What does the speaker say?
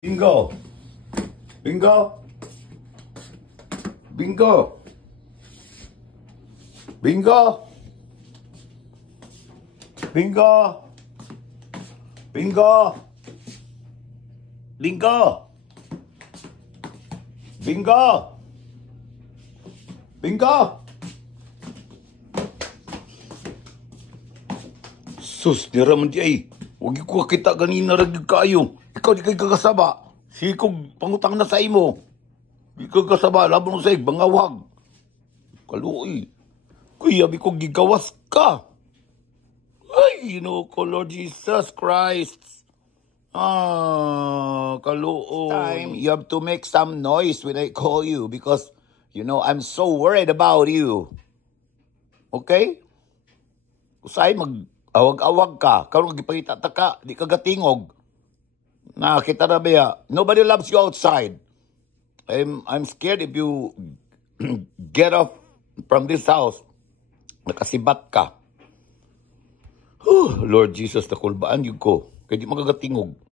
Bingo! Bingo! Bingo! Bingo! Bingo! Bingo! Bingo! Bingo! Bingo! Sus, nira man di ay. Huwag ko kita ganina ragig kayo. Ikaw di kay kakasaba. Sikog pangutang na sa imo. Di ka kasaba, laban mo sa bangawag. Kaluoy. Kuya, bi ko gigawas ka. Ay, ko, Lord Jesus Christ. Kaluoy. Time, you have to make some noise when I call you because, I'm so worried about you. Okay? Usay mag-awag-awag ka. Karon gipakita ta ka, di ka gatingog. Nakita na ba? Nobody loves you outside. I'm scared if you get off from this house. Nakasibat ka. Lord Jesus, nakulbaan yun ko. Kaya di magagatingog.